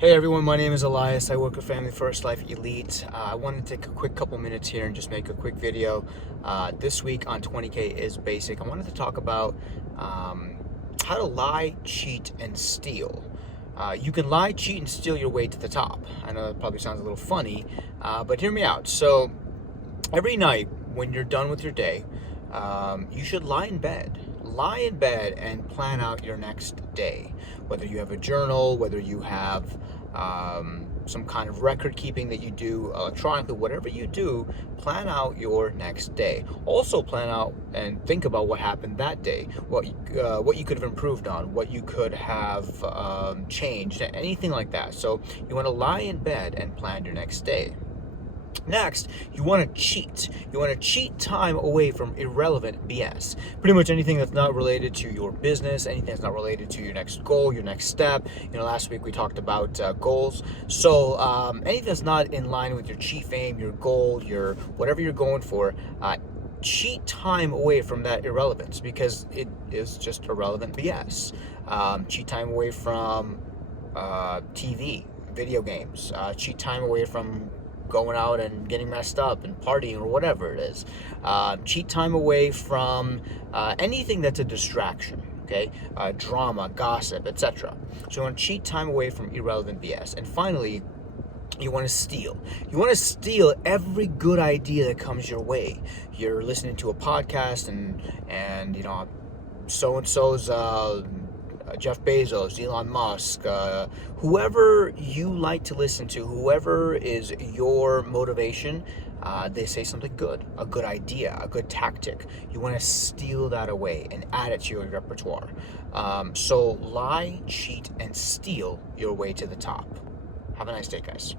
Hey everyone, my name is Elias. I work with FFL Elite. I wanted to take a quick couple minutes here and just make a quick video. This week on 20K is Basic, I wanted to talk about how to lie, cheat, and steal. You can lie, cheat, and steal your way to the top. I know that probably sounds a little funny, but hear me out. So every night when you're done with your day, you should lie in bed. Lie in bed and plan out your next day. Whether you have a journal, whether you have some kind of record keeping that you do electronically, whatever you do, plan out your next day. Also plan out and think about what happened that day, what you could have improved on, what you could have changed, anything like that. So you want to lie in bed and plan your next day. Next, you want to cheat. You want to cheat time away from irrelevant BS. Pretty much anything that's not related to your business, anything that's not related to your next goal, your next step. Last week we talked about goals. So anything that's not in line with your chief aim, your goal, your whatever you're going for, cheat time away from that irrelevance because it is just irrelevant BS. Cheat time away from TV, video games. Cheat time away from going out and getting messed up and partying or whatever it is. Cheat time away from anything that's a distraction, okay? Drama, gossip, etc. So you want to cheat time away from irrelevant BS. And finally, you want to steal. You want to steal every good idea that comes your way. You're listening to a podcast and so-and-so's Jeff Bezos, Elon Musk, whoever you like to listen to, whoever is your motivation, they say something good, a good idea, a good tactic. You want to steal that away and add it to your repertoire. So lie, cheat, and steal your way to the top. Have a nice day, guys.